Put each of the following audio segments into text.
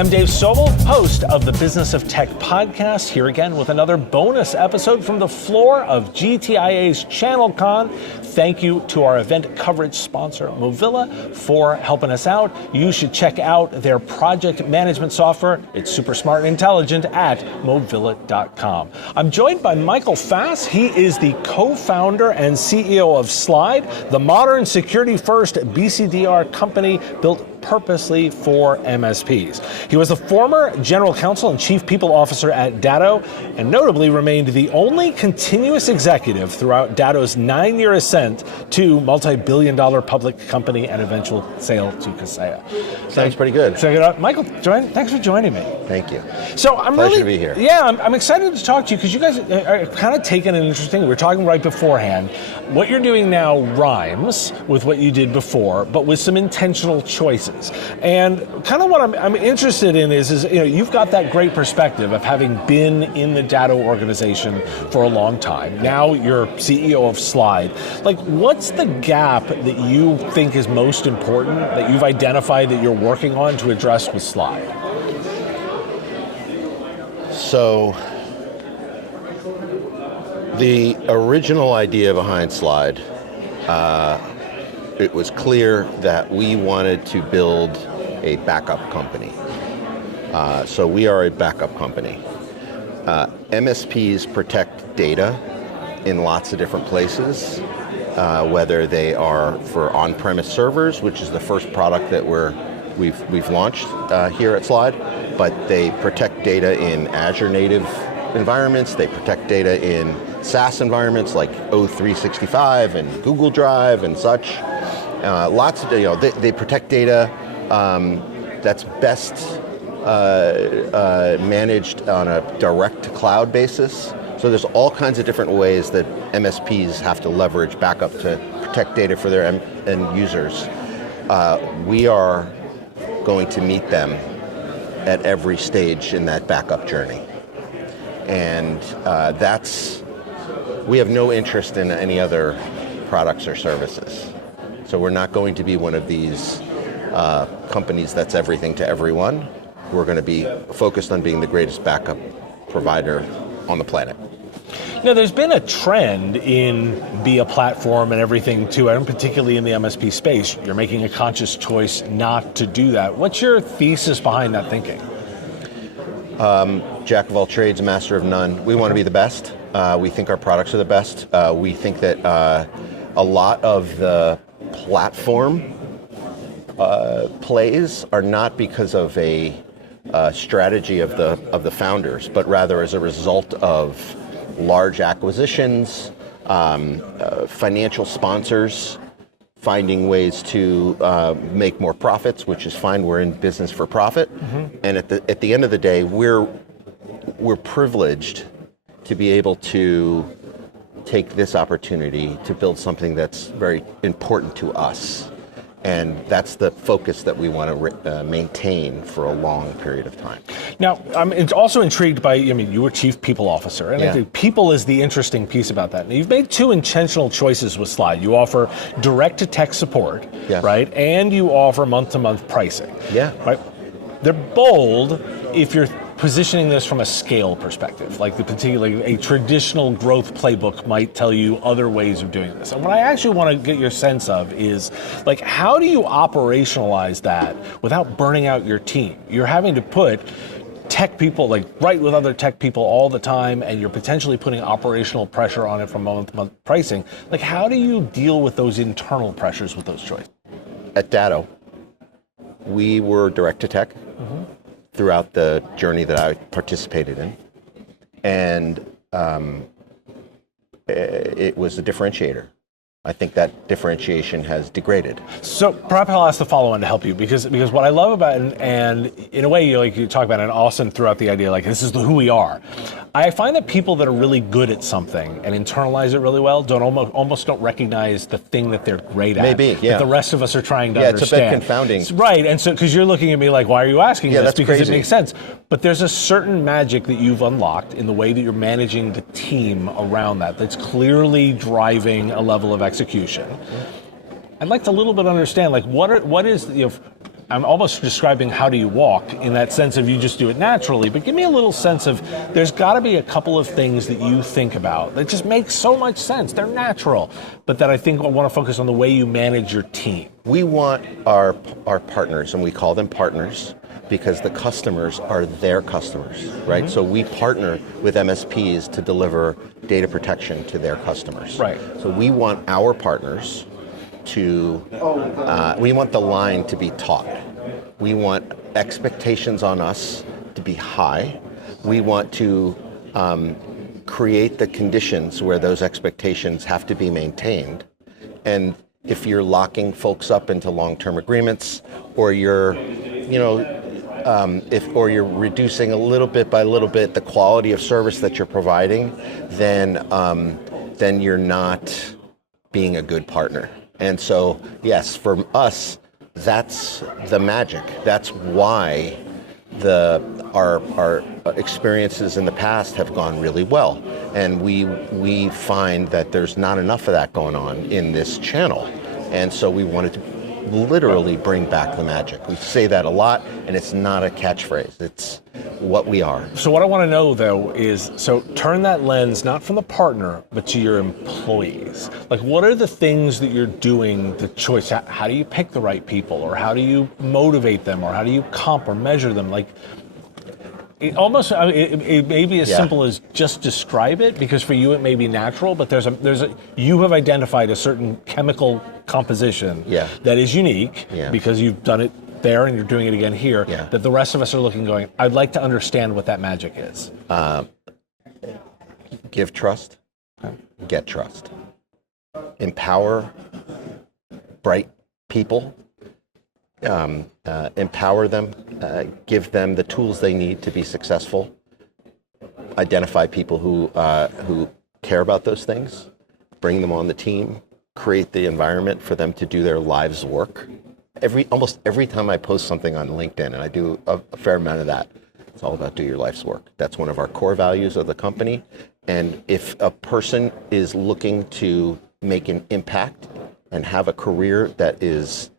I'm Dave Sobel, host of the Business of Tech podcast, here again with another bonus episode from the floor of GTIA's ChannelCon. Thank you to our event coverage sponsor, Movilla, for helping us out. You should check out their project management software. It's super smart and intelligent at movilla.com. I'm joined by Michael Fass. He is the co-founder and CEO of Slide, the modern security-first BCDR company built purposely for MSPs. He was the former general counsel and chief people officer at Datto, and notably remained the only continuous executive throughout Datto's 9-year ascent to multi-billion-dollar public company and eventual sale to Kaseya. Sounds pretty good. Check it out. Michael, thanks for joining me. Thank you. So I'm Pleasure really, to be here. Yeah, I'm excited to talk to you because you guys are kind of taking an interesting, we were talking right beforehand, what you're doing now rhymes with what you did before, but with some intentional choices. And kind of what I'm interested in is you've got that great perspective of having been in the Datto organization for a long time. Now you're CEO of Slide. Like, what's the gap that you think is most important that you've identified that you're working on to address with Slide? So, the original idea behind Slide, it was clear that we wanted to build a backup company. So we are a backup company. MSPs protect data in lots of different places, whether they are for on-premise servers, which is the first product that we've launched here at Slide, but they protect data in Azure native environments, they protect data in SaaS environments like O365 and Google Drive and such. Lots of, they protect data that's best managed on a direct cloud basis. So there's all kinds of different ways that MSPs have to leverage backup to protect data for their end users. We are going to meet them at every stage in that backup journey. And we have no interest in any other products or services. So we're not going to be one of these companies that's everything to everyone. We're going to be focused on being the greatest backup provider on the planet. Now, there's been a trend in be a platform and everything too, and particularly in the MSP space. You're making a conscious choice not to do that. What's your thesis behind that thinking? Jack of all trades, master of none. We want to be the best. We think our products are the best. We think that a lot of the platform plays are not because of a strategy of the founders, but rather as a result of large acquisitions, financial sponsors finding ways to make more profits, which is fine. We're in business for profit, and at the end of the day, we're privileged to be able to take this opportunity to build something that's very important to us. And that's the focus that we want to maintain for a long period of time. Now, I'm also intrigued by, you were chief people officer, and yeah. I think people is the interesting piece about that. Now, you've made two intentional choices with Slide. You offer direct-to-tech support, yes. right? And you offer month-to-month pricing. Yeah. Right? They're bold if you're positioning this from a scale perspective, like a traditional growth playbook might tell you other ways of doing this. And what I actually want to get your sense of is, how do you operationalize that without burning out your team? You're having to put tech people, write with other tech people all the time, and you're potentially putting operational pressure on it from month-to-month pricing. How do you deal with those internal pressures with those choices? At Datto, we were direct-to-tech. Throughout the journey that I participated in. And it was a differentiator. I think that differentiation has degraded. So perhaps I'll ask the follow-on to help you, because what I love about it, and in a way you talk about it, and Austin threw out the idea this is who we are. I find that people that are really good at something and internalize it really well almost don't recognize the thing that they're great at. Maybe, yeah. That the rest of us are trying to understand. It's a bit confounding. Right, and so because you're looking at me why are you asking this? That's because crazy. It makes sense. But there's a certain magic that you've unlocked in the way that you're managing the team around that's clearly driving a level of execution. I'd like to a little bit understand, what is I'm almost describing how do you walk in that sense of you just do it naturally, but give me a little sense of there's got to be a couple of things that you think about that just make so much sense. They're natural, but that I think I want to focus on the way you manage your team. We want our partners, and we call them partners because the customers are their customers, right? So we partner with MSPs to deliver data protection to their customers. Right. So we want our partners to, we want the line to be taught. We want expectations on us to be high. We want to create the conditions where those expectations have to be maintained. And if you're locking folks up into long-term agreements, or you're, or you're reducing a little bit by little bit the quality of service that you're providing, then you're not being a good partner. And so, yes, for us, that's the magic. That's why our experiences in the past have gone really well. And we find that there's not enough of that going on in this channel. And so we wanted to literally bring back the magic. We say that a lot, and it's not a catchphrase. It's what we are. So what I want to know, though, is, so turn that lens not from the partner, but to your employees. Like, what are the things that you're doing, the choice? How do you pick the right people? Or how do you motivate them? Or how do you comp or measure them? Like, it almost, it may be as simple as just describe it, because for you it may be natural, but you have identified a certain chemical composition that is unique because you've done it there and you're doing it again here, that the rest of us are looking going, I'd like to understand what that magic is. Give trust, get trust. Empower bright people. Empower them, give them the tools they need to be successful. Identify people who care about those things. Bring them on the team. Create the environment for them to do their lives' work. Almost every time I post something on LinkedIn, and I do a fair amount of that, it's all about do your life's work. That's one of our core values of the company. And if a person is looking to make an impact and have a career that is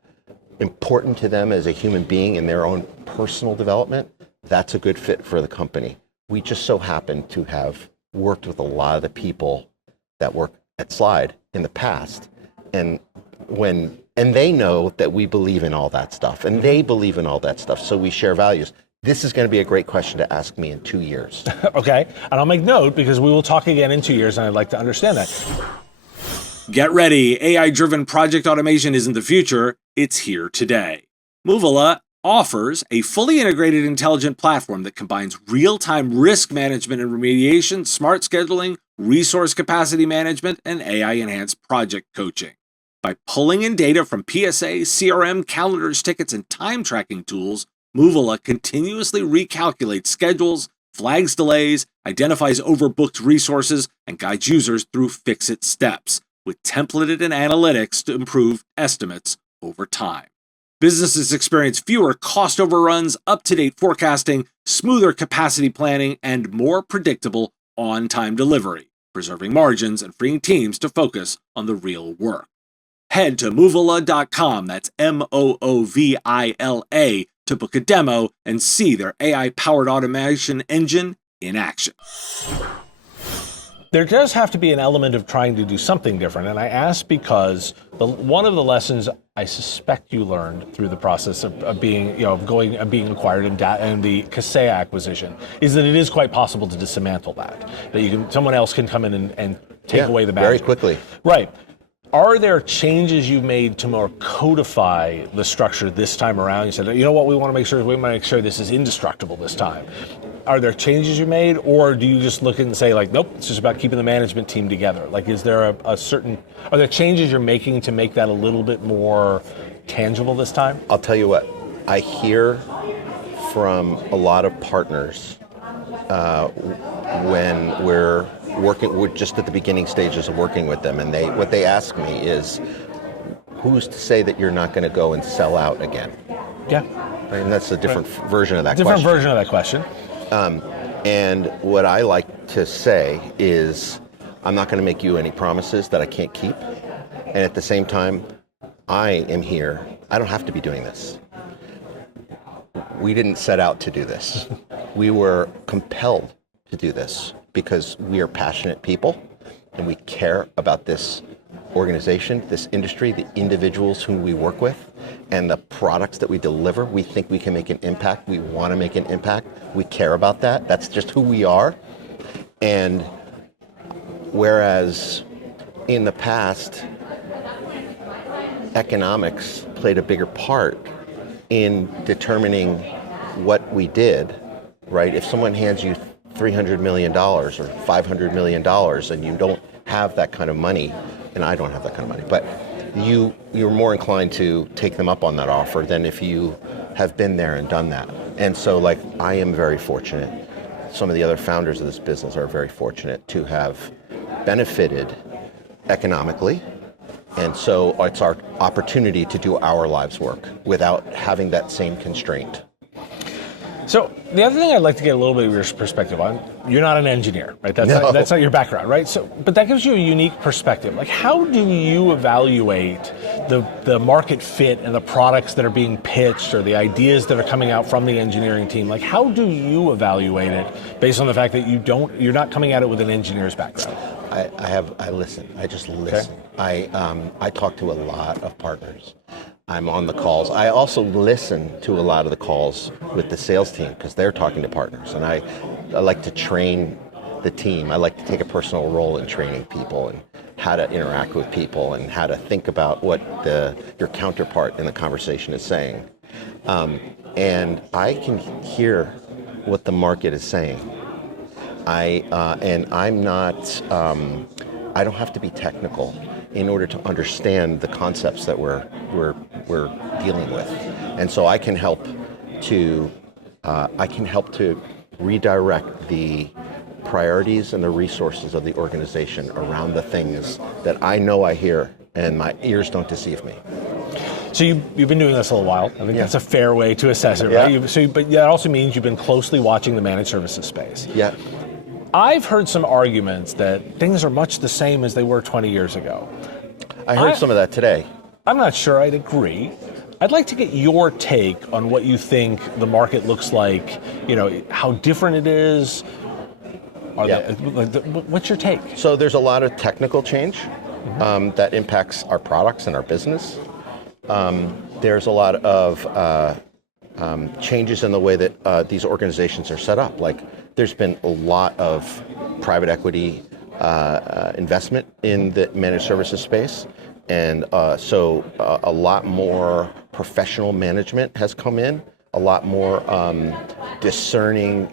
important to them as a human being in their own personal development, that's a good fit for the company. We just so happen to have worked with a lot of the people that work at Slide in the past, and they know that we believe in all that stuff, and they believe in all that stuff, so we share values. This is going to be a great question to ask me in 2 years. Okay, and I'll make note, because we will talk again in 2 years, and I'd like to understand that. Get ready, AI-driven project automation isn't the future, it's here today. Movila offers a fully integrated intelligent platform that combines real-time risk management and remediation, smart scheduling, resource capacity management, and AI-enhanced project coaching. By pulling in data from PSA, CRM, calendars, tickets, and time tracking tools, Movila continuously recalculates schedules, flags delays, identifies overbooked resources, and guides users through fix-it steps, with templated and analytics to improve estimates over time. Businesses experience fewer cost overruns, up-to-date forecasting, smoother capacity planning, and more predictable on-time delivery, preserving margins and freeing teams to focus on the real work. Head to Movila.com, that's Moovila, to book a demo and see their AI-powered automation engine in action. There does have to be an element of trying to do something different, and I ask because one of the lessons I suspect you learned through the process of being, being acquired in the Kaseya acquisition is that it is quite possible to dismantle that. That someone else can come in and take away the magic very quickly. Right. Are there changes you made to more codify the structure this time around? You said, you know what, we want to make sure this is indestructible this time. Are there changes you made, or do you just look and say, like, nope, it's just about keeping the management team together? Like, is there are there changes you're making to make that a little bit more tangible this time? I'll tell you what, I hear from a lot of partners when we're just at the beginning stages of working with them, and what they ask me is, who's to say that you're not going to go and sell out again? Yeah. And that's a different version of that question. Different version of that question. And what I like to say is, I'm not going to make you any promises that I can't keep. And at the same time, I am here. I don't have to be doing this. We didn't set out to do this. We were compelled to do this because we are passionate people and we care about this organization, this industry, the individuals whom we work with, and the products that we deliver. We think we can make an impact. We want to make an impact. We care about that. That's just who we are. And whereas in the past, economics played a bigger part in determining what we did, right? If someone hands you $300 million or $500 million and you don't have that kind of money, and I don't have that kind of money, but you're more inclined to take them up on that offer than if you have been there and done that. And so like, I am very fortunate. Some of the other founders of this business are very fortunate to have benefited economically. And so it's our opportunity to do our lives' work without having that same constraint. So the other thing I'd like to get a little bit of your perspective on, you're not an engineer, right? That's not your background, right? So, but that gives you a unique perspective. Like, how do you evaluate the market fit and the products that are being pitched or the ideas that are coming out from the engineering team? Like, how do you evaluate it based on the fact that you're not coming at it with an engineer's background? I listen. I just listen. Okay. I talk to a lot of partners. I'm on the calls. I also listen to a lot of the calls with the sales team because they're talking to partners. And I like to train the team. I like to take a personal role in training people and how to interact with people and how to think about what your counterpart in the conversation is saying. And I can hear what the market is saying. And I'm not, I don't have to be technical in order to understand the concepts that we're dealing with. And so I can help to redirect the priorities and the resources of the organization around the things that I know I hear and my ears don't deceive me. So you've been doing this a little while. I think that's a fair way to assess it, right? Yeah. But that also means you've been closely watching the managed services space. Yeah. I've heard some arguments that things are much the same as they were 20 years ago. I heard some of that today. I'm not sure I'd agree. I'd like to get your take on what you think the market looks like, how different it is. What's your take? So there's a lot of technical change that impacts our products and our business. There's a lot of changes in the way that these organizations are set up. Like, there's been a lot of private equity investment in the managed services space. And so a lot more professional management has come in, a lot more discerning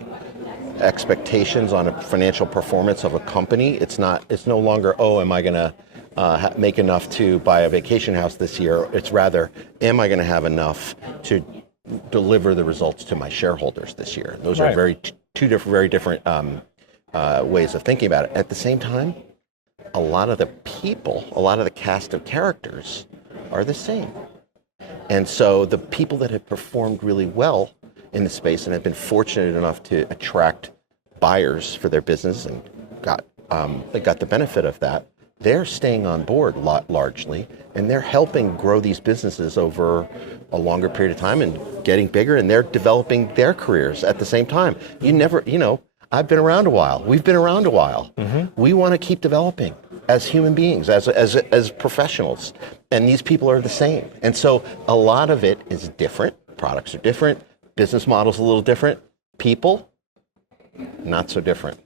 expectations on a financial performance of a company. It's no longer, am I going to make enough to buy a vacation house this year? It's rather, am I going to have enough to deliver the results to my shareholders this year? Those are two very different ways of thinking about it. At the same time, a lot of the people, a lot of the cast of characters are the same. And so the people that have performed really well in the space and have been fortunate enough to attract buyers for their business and got the benefit of that, they're staying on board largely, and they're helping grow these businesses over a longer period of time and getting bigger, and they're developing their careers at the same time. I've been around a while. We've been around a while. Mm-hmm. We want to keep developing as human beings, as professionals, and these people are the same. And so a lot of it is different. Products are different. Business models a little different. People, not so different.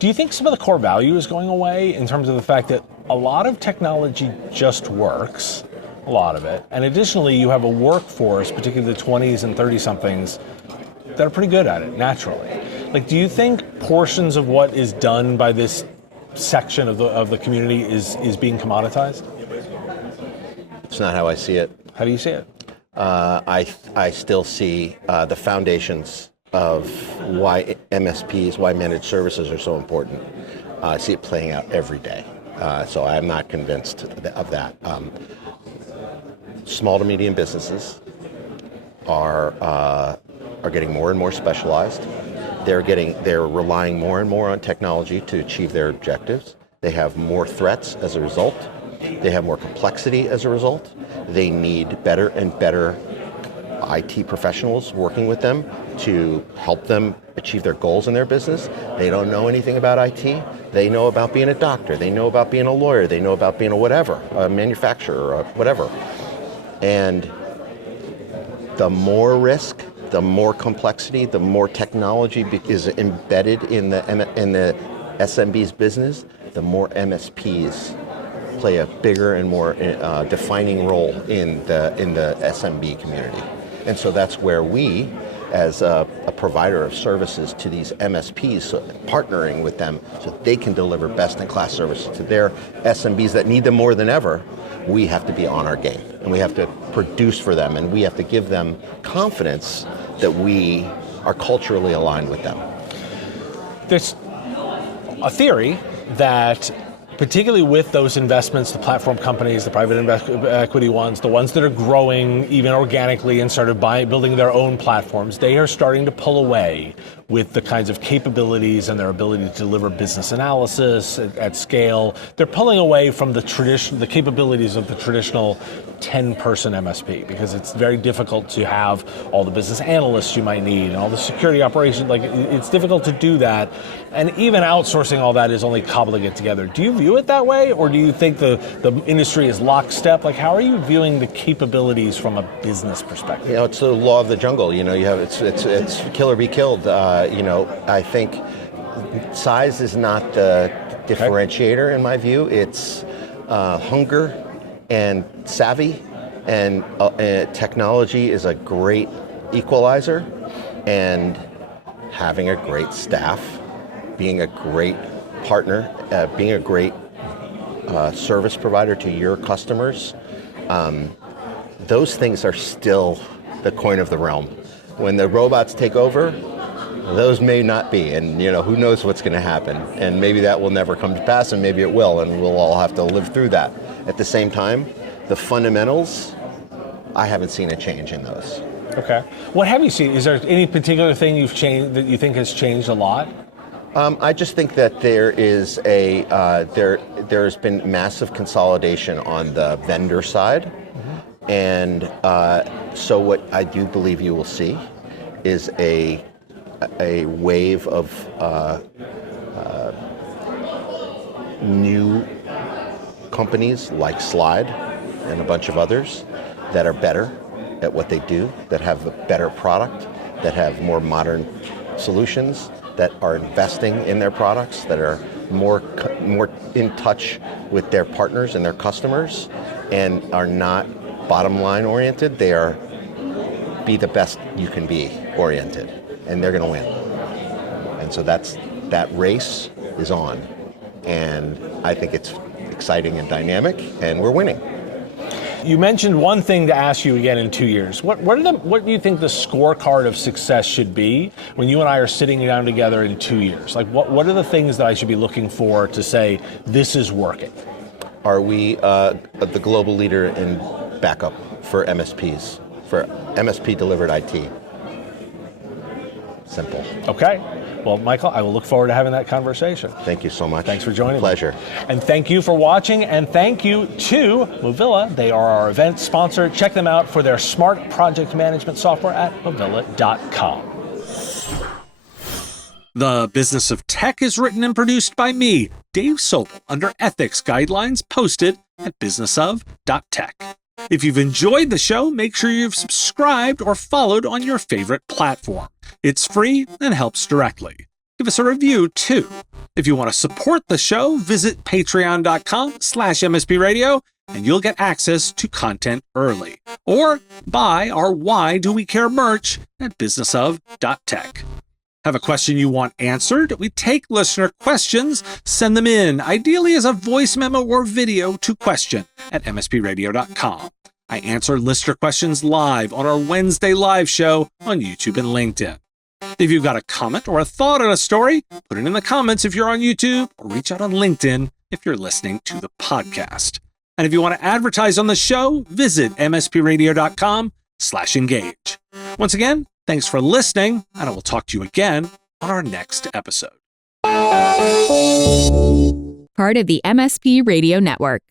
Do you think some of the core value is going away in terms of the fact that a lot of technology just works, a lot of it, and additionally you have a workforce, particularly the 20s and 30-somethings, that are pretty good at it naturally? Like, do you think portions of what is done by this section of the community is being commoditized? It's not how I see it. How do you see it? I still see the foundations of why MSPs, why managed services are so important. I see it playing out every day. So I'm not convinced of that. Small to medium businesses are getting more and more specialized. They're relying more and more on technology to achieve their objectives. They have more threats as a result. They have more complexity as a result. They need better and better IT professionals working with them to help them achieve their goals in their business. They don't know anything about IT. They know about being a doctor. They know about being a lawyer. They know about being a manufacturer, or whatever. And the more risk, the more complexity, the more technology is embedded in the SMB's business, the more MSPs play a bigger and more defining role in the SMB community. And so that's where we, as a provider of services to these MSPs, so partnering with them so they can deliver best-in-class services to their SMBs that need them more than ever, we have to be on our game, and we have to produce for them, and we have to give them confidence that we are culturally aligned with them. There's a theory that, particularly with those investments, the platform companies, the private equity ones, the ones that are growing even organically and started building their own platforms, they are starting to pull away with the kinds of capabilities and their ability to deliver business analysis at scale. They're pulling away from the capabilities of the traditional 10-person MSP, because it's very difficult to have all the business analysts you might need and all the security operations. Like, it's difficult to do that. And even outsourcing all that is only cobbling it together. Do you view it that way, or do you think the industry is lockstep? Like, how are you viewing the capabilities from a business perspective? It's the law of the jungle. You have it's kill or be killed. I think size is not the differentiator in my view. It's hunger and savvy, and technology is a great equalizer, and having a great staff, being a great partner, being a great service provider to your customers, those things are still the coin of the realm. When the robots take over, those may not be, and who knows what's going to happen, and maybe that will never come to pass, and maybe it will, and we'll all have to live through that. At the same time, the fundamentals, I haven't seen a change in those. Okay. What have you seen? Is there any particular thing you've changed that you think has changed a lot? I just think that there is there's been massive consolidation on the vendor side, and so what I do believe you will see is a wave of new companies like Slide and a bunch of others that are better at what they do, that have a better product, that have more modern solutions, that are investing in their products, that are more in touch with their partners and their customers, and are not bottom line oriented. They are be the best you can be oriented, and they're going to win. And so that race is on, and I think it's exciting and dynamic, and we're winning. You mentioned one thing to ask you again in 2 years. What do you think the scorecard of success should be when you and I are sitting down together in 2 years? Like, what are the things that I should be looking for to say this is working? Are we the global leader in backup for MSPs, for MSP delivered IT? Simple. Okay. Well, Michael, I will look forward to having that conversation. Thank you so much. Thanks for joining me. Pleasure. And thank you for watching, and thank you to Movilla. They are our event sponsor. Check them out for their smart project management software at movilla.com. The Business of Tech is written and produced by me, Dave Sobel, under ethics guidelines posted at businessof.tech. If you've enjoyed the show, make sure you've subscribed or followed on your favorite platform. It's free and helps directly. Give us a review, too. If you want to support the show, visit patreon.com/MSP Radio, and you'll get access to content early. Or buy our Why Do We Care merch at businessof.tech. Have a question you want answered? We take listener questions, send them in, ideally as a voice memo or video to question@mspradio.com. I answer listener questions live on our Wednesday live show on YouTube and LinkedIn. If you've got a comment or a thought on a story, put it in the comments if you're on YouTube, or reach out on LinkedIn if you're listening to the podcast. And if you want to advertise on the show, visit mspradio.com/engage. Once again, thanks for listening, and I will talk to you again on our next episode. Part of the MSP Radio Network.